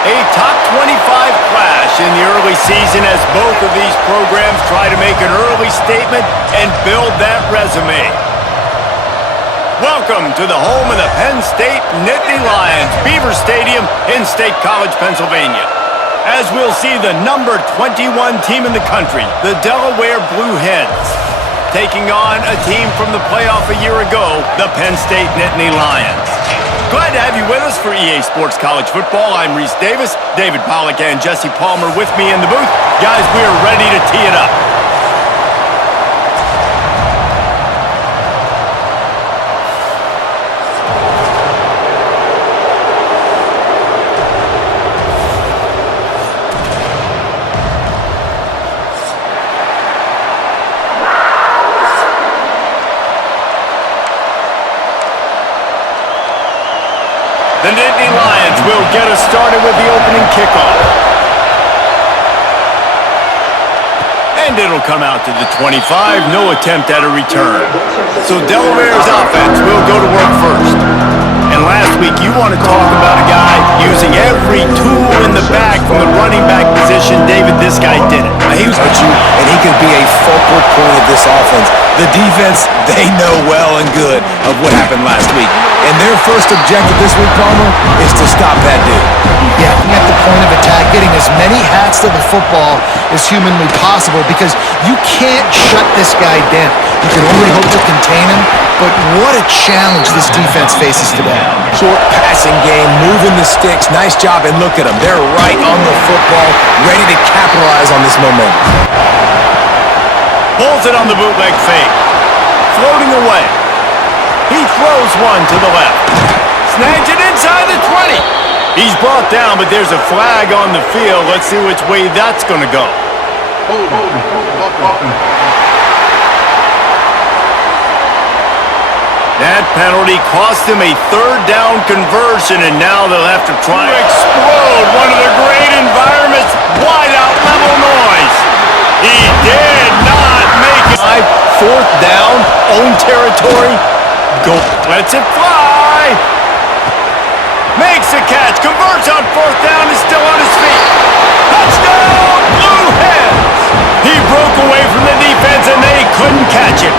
A top 25 clash in the early season as both of these programs try to make an early statement and build that resume. Welcome to the home of the Penn State Nittany Lions, Beaver Stadium in State College, Pennsylvania. As we'll see the number 21 team in the country, the Delaware Blue Hens, taking on a team from the playoff a year ago, the Penn State Nittany Lions. Glad to have you with us for EA Sports College Football. I'm Reese Davis, David Pollack and Jesse Palmer with me in the booth. Guys, we are ready to tee it up. The Nittany Lions will get us started with the opening kickoff. And it'll come out to the 25, no attempt at a return. So Delaware's offense will go to work first. And last week, you want to talk about a guy using every tool in the bag from the running back position. David, this guy did it. He was with you, and he could be a focal point of this offense. The defense, they know well and good of what happened last week. And their first objective this week, Palmer, is to stop that dude. Yeah, at the point of attack, getting as many hats to the football as humanly possible because you can't shut this guy down. You can only hope to contain him, but what a challenge this defense faces today. Short passing game, moving the sticks. Nice job, and look at them. They're right on the football, ready to capitalize on this momentum. Pulls it on the bootleg fake. Floating away. He throws one to the left. Snags it inside the 20. He's brought down, but there's a flag on the field. Let's see which way that's going to go. That penalty cost him a third down conversion, and now they'll have to try to explode one of the great environments. Wide out level noise. He did not make it. Fourth down, own territory. Go. Lets it fly. Makes a catch. Converts on fourth down. Is still on his feet. Touchdown, Blue Hens. He broke away from the defense, and they couldn't catch him.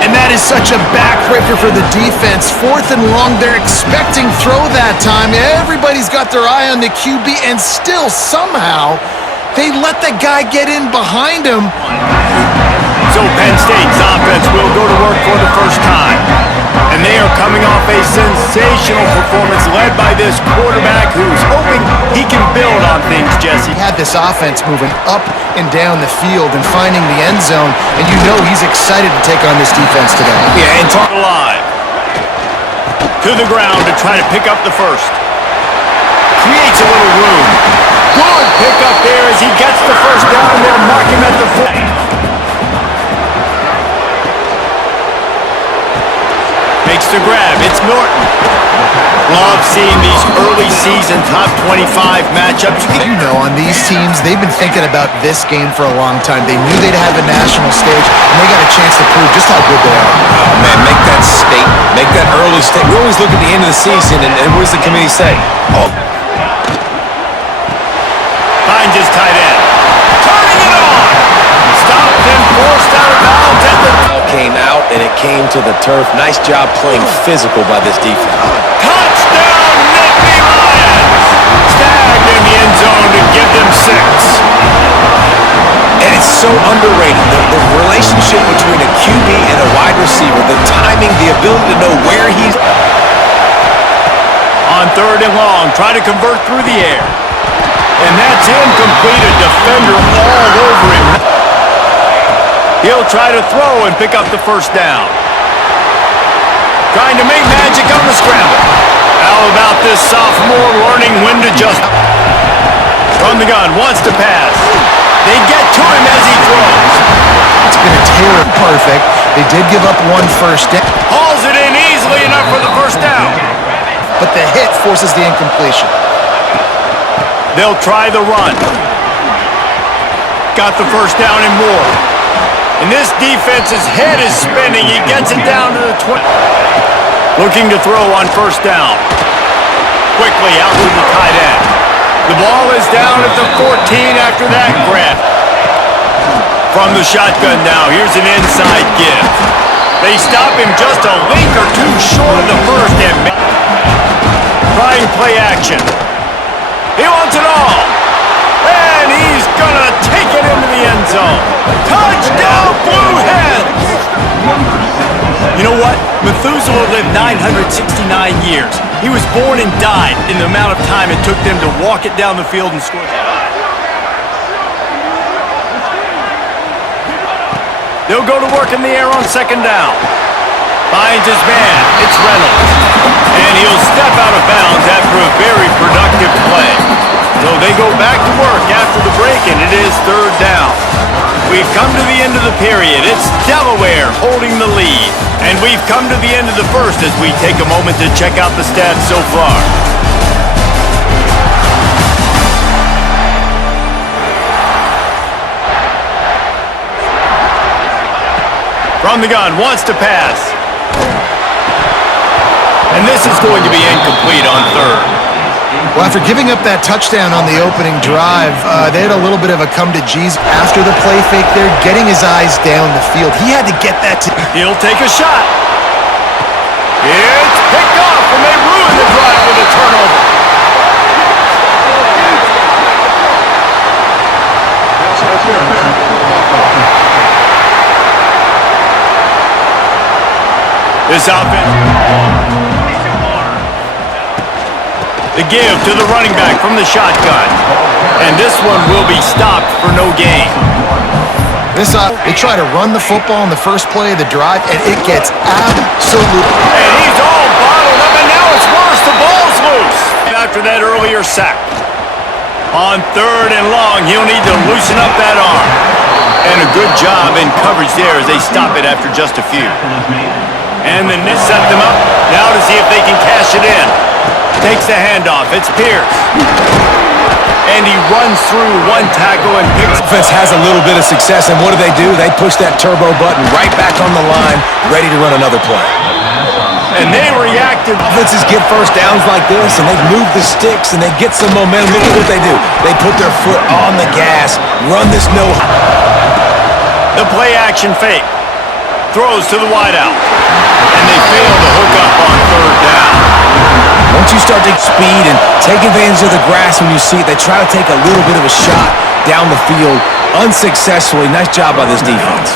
And that is such a backbreaker for the defense. Fourth and long, they're expecting throw that time. Everybody's got their eye on the QB, and still, somehow, they let the guy get in behind him. So Penn State's offense will go to work for the first time. And they are coming off a sensational performance led by this quarterback who's hoping he can build on things, Jesse. He had this offense moving up and down the field and finding the end zone, and you know he's excited to take on this defense today. Yeah, and talk alive. To the ground to try to pick up the first. Creates a little room. Good pickup there as he gets the first down. They'll mark him at the flag. Makes the grab. It's Norton. Love seeing these early season top 25 matchups. You know, on these teams, they've been thinking about this game for a long time. They knew they'd have a national stage, and they got a chance to prove just how good they are. Oh, man, make that statement. Make that early statement. We always look at the end of the season, and what does the committee say? Oh. Finds his tight end. Turning it on. Stopped and forced out of bounds at the... Came out, and it came to the turf. Nice job playing physical by this defense. Touchdown, Nittany Lions! Tagged in the end zone to give them 6. And it's so underrated. The relationship between a QB and a wide receiver, the timing, the ability to know where he's... On third and long, try to convert through the air. And that's incomplete. A defender all over him. He'll try to throw and pick up the first down. Trying to make magic on the scramble. How about this sophomore learning when to just... From the gun, wants to pass. They get to him as he throws. It's been a tear perfect. They did give up one first down. Hauls it in easily enough for the first down. But the hit forces the incompletion. They'll try the run. Got the first down and more. And this defense's head is spinning. He gets it down to the 20. Looking to throw on first down. quickly out to the tight end. The ball is down at the 14 after that grab. From the shotgun now, here's an inside give. They stop him just a link or two short of the first and trying play action. He wants it all. And he's gonna take it into the end zone. Touchdown, Blue Hens! You know what? Methuselah lived 969 years. He was born and died in the amount of time it took them to walk it down the field and score. They'll go to work in the air on second down. Finds his man. It's Reynolds. And he'll step out of bounds after a very productive play. So they go back to work after the break, and it is third down. We've come to the end of the period. It's Delaware holding the lead. And we've come to the end of the first as we take a moment to check out the stats so far. From the gun, wants to pass. And this is going to be incomplete on third. Well, after giving up that touchdown on the opening drive, they had a little bit of a come-to-Jesus after the play fake there, getting his eyes down the field. He had to get that to... He'll take a shot. It's picked off, and they ruin the drive with a turnover. This offense... The give to the running back from the shotgun. And this one will be stopped for no gain. They try to run the football in the first play of the drive, and it gets absolutely... And he's all bottled up, and now it's worse. The ball's loose. After that earlier sack. On third and long, he'll need to loosen up that arm. And a good job in coverage there as they stop it after just a few. And then this set them up now to see if they can cash it in. Takes the handoff. It's Pierce. And he runs through one tackle and picks. Offense has a little bit of success, and what do? They push that turbo button right back on the line, ready to run another play. And they reacted. Offenses get first downs like this, and they move the sticks, and they get some momentum. Look at what they do. They put their foot on the gas, run this no... The play action fake. Throws to the wideout. And they fail to hook up on third down. Once you start to speed and take advantage of the grass when you see it, they try to take a little bit of a shot down the field unsuccessfully. Nice job by this defense.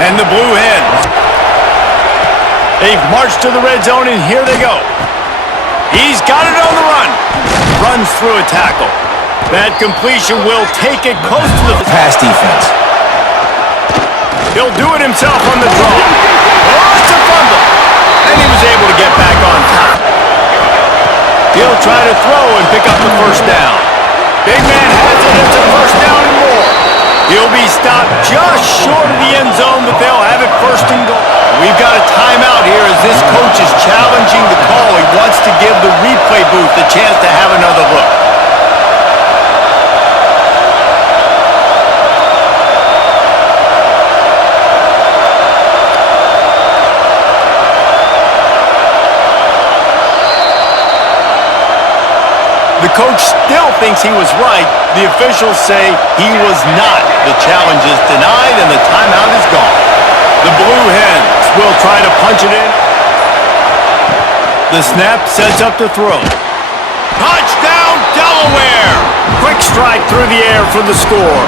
And the Blue Hens. They've marched to the red zone, and here they go. He's got it on the run. Runs through a tackle. That completion will take it close to the pass defense. He'll do it himself on the draw. Oh, it's a fumble. And he was able to get back on top. He'll try to throw and pick up the first down. Big man has it. It's a first down and more. He'll be stopped just short of the end zone, but they'll have it first and goal. We've got a timeout here as this coach is challenging the call. He wants to give the replay booth a chance to have another look. The coach still thinks he was right. The officials say he was not. The challenge is denied, and the timeout is gone. The Blue Hens will try to punch it in. The snap sets up to throw. Touchdown, Delaware! Quick strike through the air for the score.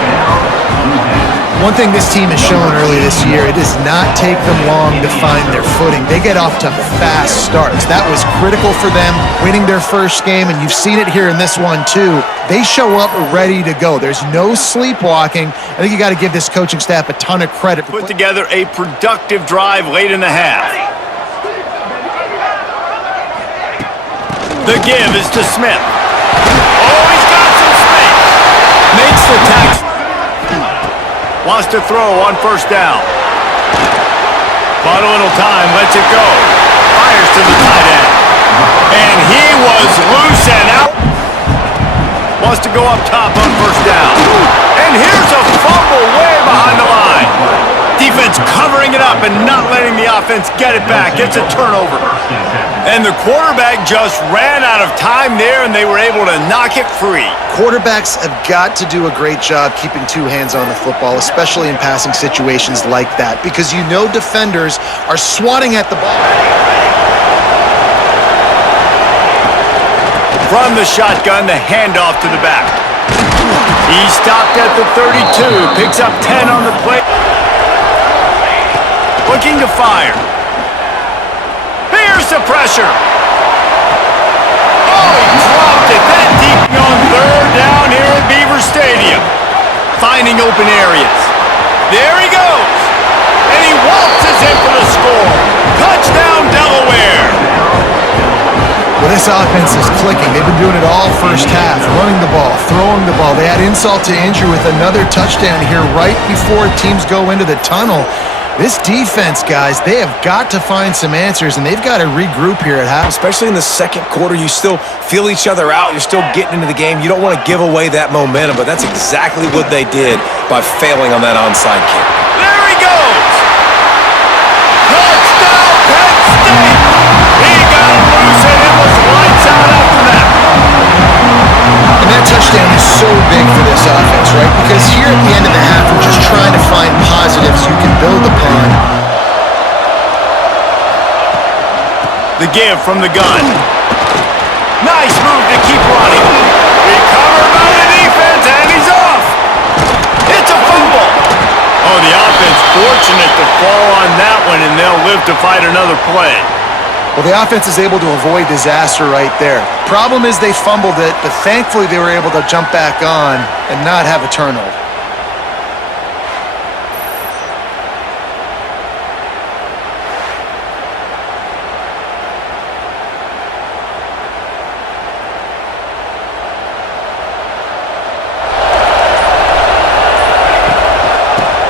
One thing this team has shown early this year, it does not take them long to find their footing. They get off to fast starts. That was critical for them, winning their first game, and you've seen it here in this one too. They show up ready to go. There's no sleepwalking. I think you got to give this coaching staff a ton of credit. Put together a productive drive late in the half. The give is to Smith. Oh, he's got some space. Makes the tackle. Wants to throw on first down. Bought a little time, lets it go. Fires to the tight end. And he was loose and out. Wants to go up top on first down. And here's a fumble way behind the line. Defense covering it up and not letting the offense get it back. It's a turnover. And the quarterback just ran out of time there, and they were able to knock it free. Quarterbacks have got to do a great job keeping two hands on the football, especially in passing situations like that, because you know defenders are swatting at the ball. From the shotgun, the handoff to the back. He stopped at the 32, picks up 10 on the play. Looking to fire. Here's the pressure. Oh, he dropped it that deep on third down here at Beaver Stadium. Finding open areas. There he goes. And he waltzes in for the score. Touchdown, Delaware. Well, this offense is clicking. They've been doing it all first half, running the ball, throwing the ball. They had insult to injury with another touchdown here right before teams go into the tunnel. This defense, guys, they have got to find some answers, and they've got to regroup here at half. Especially in the second quarter, you still feel each other out. You're still getting into the game. You don't want to give away that momentum, but that's exactly what they did by failing on that onside kick. There he goes. Touchdown, Penn State. He got it loose, and it was lights out after that. And that touchdown is so big for this offense, right? Because here at the end of the half, we're just trying to find positives you can build upon. The give from the gun. Nice move to keep running. Recovered by the defense, and he's off. It's a fumble. Oh, the offense fortunate to fall on that one, and they'll live to fight another play. Well, the offense is able to avoid disaster right there. Problem is they fumbled it, but thankfully they were able to jump back on and not have a turnover.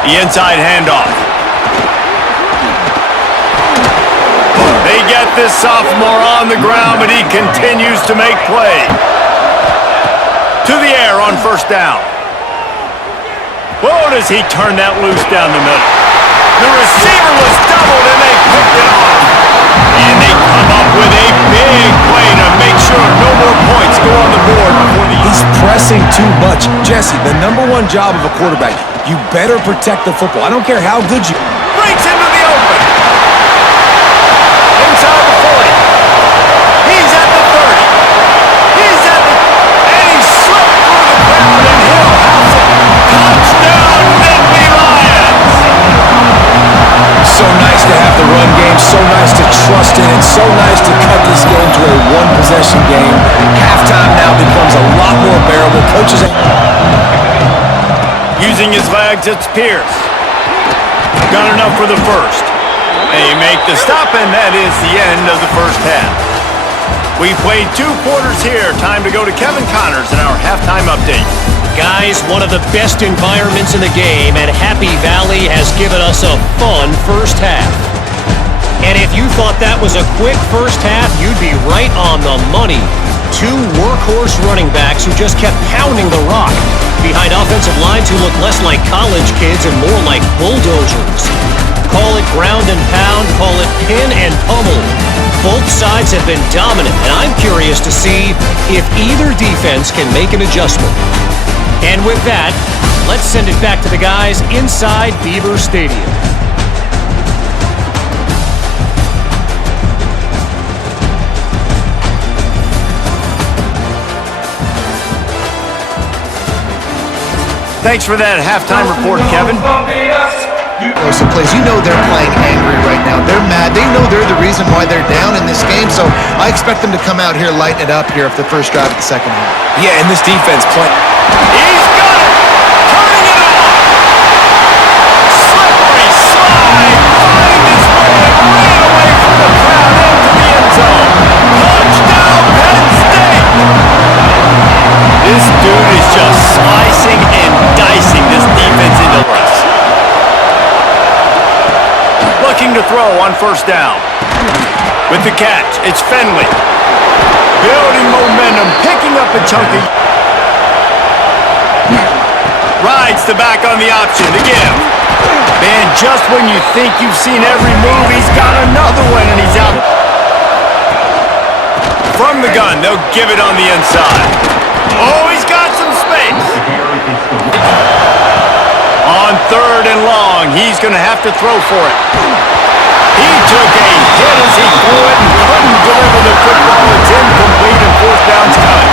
The inside handoff. They get this sophomore on the ground, but he continues to make play. To the air on first down. Whoa, does he turn that loose down the middle. The receiver was doubled, and they picked it off. And they come up with a big play to make sure no more points go on the board before the... He's pressing too much. Jesse, the number one job of a quarterback, you better protect the football. I don't care how good you... Breaks into the open. Inside the 40. He's at the 30. He's at the... And he slipped through the crowd, and he'll house it. Touchdown, Nittany Lions! So nice to have the run game, so nice to trust in it, so nice to cut this game to a one-possession game. Halftime now becomes a lot more bearable. Coaches... Using his legs, it's Pierce. Got enough for the first. They make the stop, and that is the end of the first half. We played 2 quarters here. Time to go to Kevin Connors in our halftime update. Guys, one of the best environments in the game, and Happy Valley has given us a fun first half. And if you thought that was a quick first half, you'd be right on the money. 2 workhorse running backs who just kept pounding the rock behind offensive lines who look less like college kids and more like bulldozers. Call it ground and pound, call it pin and pummel. Both sides have been dominant, and I'm curious to see if either defense can make an adjustment. And with that, let's send it back to the guys inside Beaver Stadium. Thanks for that halftime report, Kevin. Some plays, you know they're playing angry right now. They're mad. They know they're the reason why they're down in this game, so I expect them to come out here, lighten it up here for the first drive of the second half. Yeah, and this defense play... He's got it! Turning it on! Slippery slide! Find his way and ran away from the crowd into the end zone. Touchdown, Penn State! This dude is just slicing and dicing this defense into us. Looking to throw on first down. With the catch, it's Finley. Building momentum, picking up a chunky. Rides the back on the option to give. Man, just when you think you've seen every move, he's got another one, and he's out. From the gun, they'll give it on the inside. Oh, he's got some space. On 3rd and long, he's going to have to throw for it. He took a hit as he threw it and couldn't deliver the football. It's incomplete and 4th down's coming.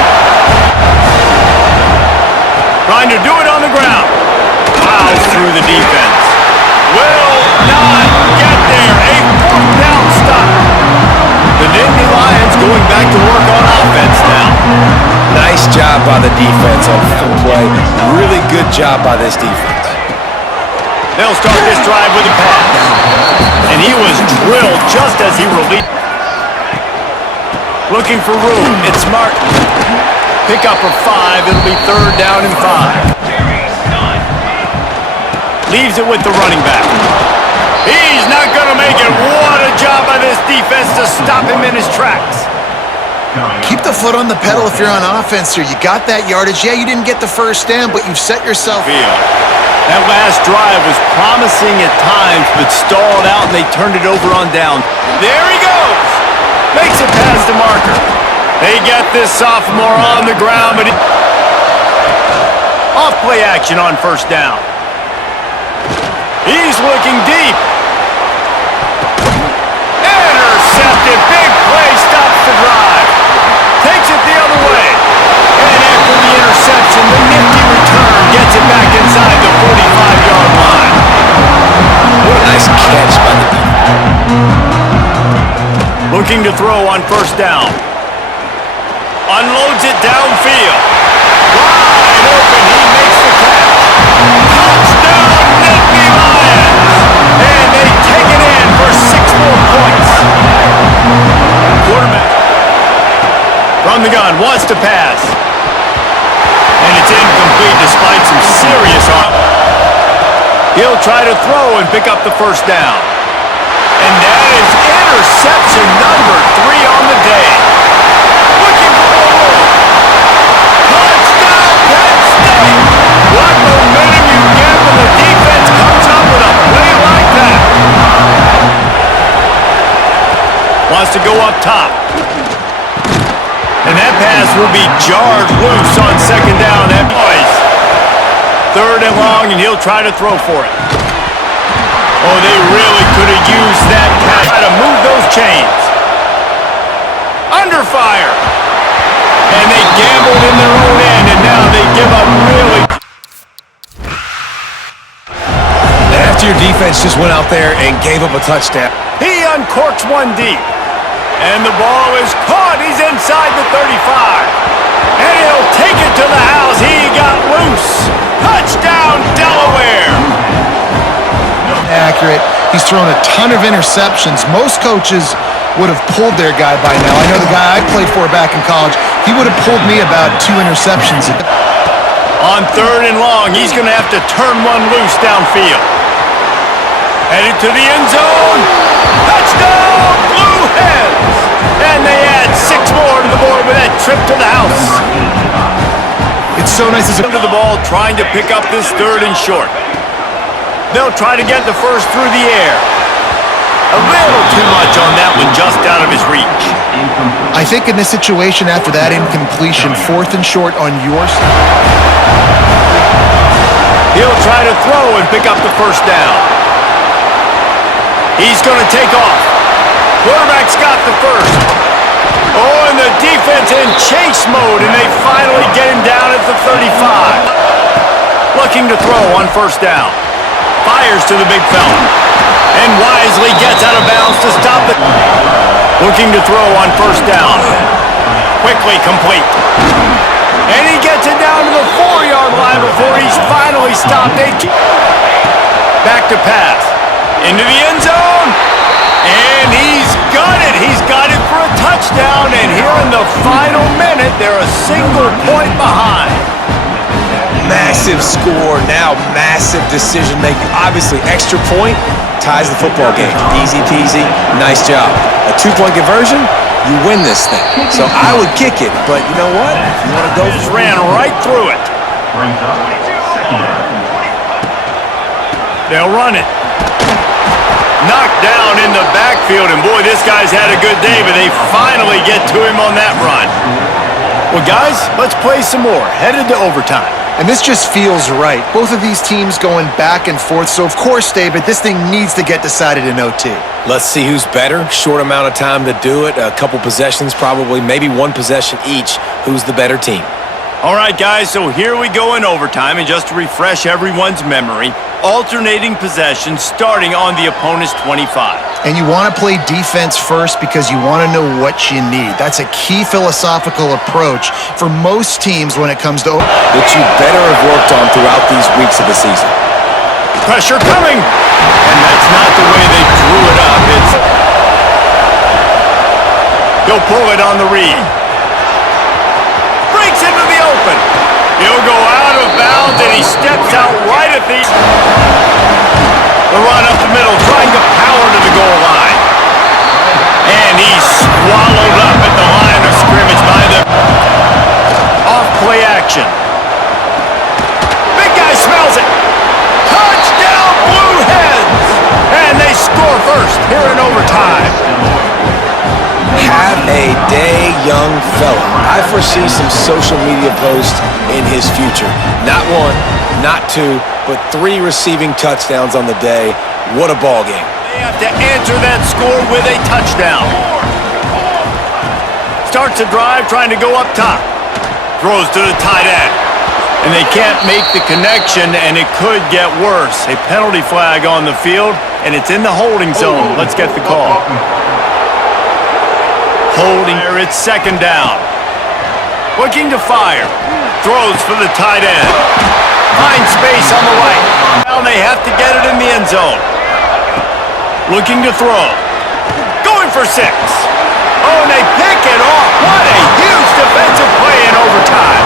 Trying to do it on the ground. Plows through the defense. Will not get there. A 4th down stop. The Nittany Lions going back to work on offense now. Nice job by the defense on full play. Really good job by this defense. They'll start this drive with a pass. And he was drilled just as he released. Looking for room. It's smart. Pick up of 5. It'll be 3rd down and 5. Leaves it with the running back. He's not going to make it. What a job by this defense to stop him in his tracks. Keep the foot on the pedal if you're on offense here. You got that yardage. Yeah, you didn't get the first down, but you've set yourself. That last drive was promising at times, but stalled out, and they turned it over on down. There he goes. Makes it past the marker. They get this sophomore on the ground, but off play action on 1st down. He's looking deep. Intercepted. Big play. Stops the drive. Takes it the other way. And after the interception, the nifty return gets it back inside the 45-yard line. What a nice catch by the defense. Looking to throw on 1st down. Unloads it downfield. Wide open. He makes the catch. Touchdown, Nittany Lions. And they take it in for 6 more points. Quarterback from the gun, wants to pass. And it's incomplete despite some serious arm. He'll try to throw and pick up the 1st down. And that is interception number 3 on the day. Looking for more. Touchdown, Penn State. What momentum you get when the defense comes up with a play like that. Wants to go up top. And that pass will be jarred loose on 2nd down. That boys. 3rd and long, and he'll try to throw for it. Oh, they really could have used that pass. Try to move those chains. Under fire. And they gambled in their own end, and now they give up really. And after your defense just went out there and gave up a touchdown. He uncorks one deep. And the ball is caught. He's inside the 35. And he'll take it to the house. He got loose. Touchdown, Delaware. Accurate. He's thrown a ton of interceptions. Most coaches would have pulled their guy by now. I know the guy I played for back in college, he would have pulled me about 2 interceptions. On 3rd and long, he's going to have to turn one loose downfield. Headed to the end zone. Touchdown, Blue Hens. And they add 6 more to the board with that trip to the house. It's so nice as Into the ball, trying to pick up this 3rd and short. They'll try to get the 1st through the air. A little too much on that one, just out of his reach. I think in this situation, after that incompletion, 4th and short on your side. He'll try to throw and pick up the 1st down. He's going to take off. Quarterback's got the 1st. Oh, and the defense in chase mode, and they finally get him down at the 35. Looking to throw on 1st down. Fires to the big fella. And wisely gets out of bounds to stop it. Looking to throw on 1st down. Quickly complete. And he gets it down to the 4-yard line before he's finally stopped. Back to pass. Into the end zone. And he's got it. He's got it for a touchdown. And here in the final minute, they're a single point behind. Massive score, now massive decision-making. Obviously, extra point ties the football game. Easy peasy, nice job. A 2-point conversion, you win this thing. So I would kick it, but you know what? If you want to go, just ran right through it. They'll run it. Knocked down in the backfield, and boy, this guy's had a good day, but they finally get to him on that run. Well, guys, let's play some more. Headed to overtime. And this just feels right. Both of these teams going back and forth, so of course, David, this thing needs to get decided in OT. Let's see who's better. Short amount of time to do it. A couple possessions probably, maybe one possession each. Who's the better team? All right, guys, so here we go in overtime, and just to refresh everyone's memory, alternating possessions starting on the opponent's 25. And you want to play defense first because you want to know what you need. That's a key philosophical approach for most teams when it comes to that you better have worked on throughout these weeks of the season. Pressure coming, and that's not the way they drew it up. He'll pull it on the read. Breaks into the open. He'll go out of bounds, and he steps out right at the run up the middle, trying to power to the goal line. And he's swallowed up at the line of scrimmage by the off-play action. Big guy smells it. Touchdown, Blue Hens! And they score first here in overtime. Have a day, young fella. I foresee some social media posts in his future. Not one, not two, but 3 receiving touchdowns on the day. What a ball game. They have to answer that score with a touchdown. Starts a drive trying to go up top. Throws to the tight end. And they can't make the connection, and it could get worse. A penalty flag on the field, and it's in the holding zone. Let's get the call. Holding. It's second down. Looking to fire. Throws for the tight end. Finds space on the right. Now they have to get it in the end zone. Looking to throw. Going for 6. Oh, and they pick it off. What a huge defensive play in overtime.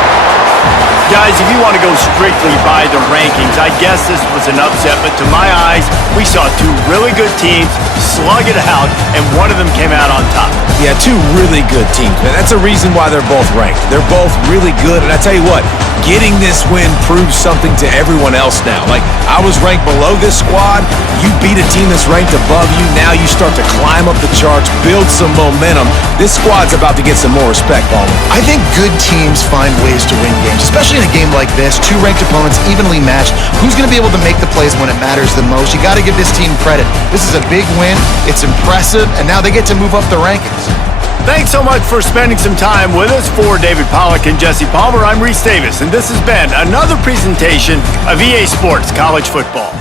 Guys, if you want to go strictly by the rankings, I guess this was an upset, but to my eyes, we saw 2 really good teams slug it out, and one of them came out on top. Yeah, 2 really good teams, man. That's a reason why they're both ranked. They're both really good, and I tell you what, getting this win proves something to everyone else now. Like, I was ranked below this squad. You beat a team that's ranked above you. Now you start to climb up the charts, build some momentum. This squad's about to get some more respect, Ballman. I think good teams find ways to win games, especially in a game like this. 2 ranked opponents evenly matched. Who's going to be able to make the plays when it matters the most? You got to give this team credit. This is a big win. It's impressive, and now they get to move up the rankings. Thanks so much for spending some time with us. For David Pollack and Jesse Palmer, I'm Reese Davis, and this has been another presentation of EA Sports College Football.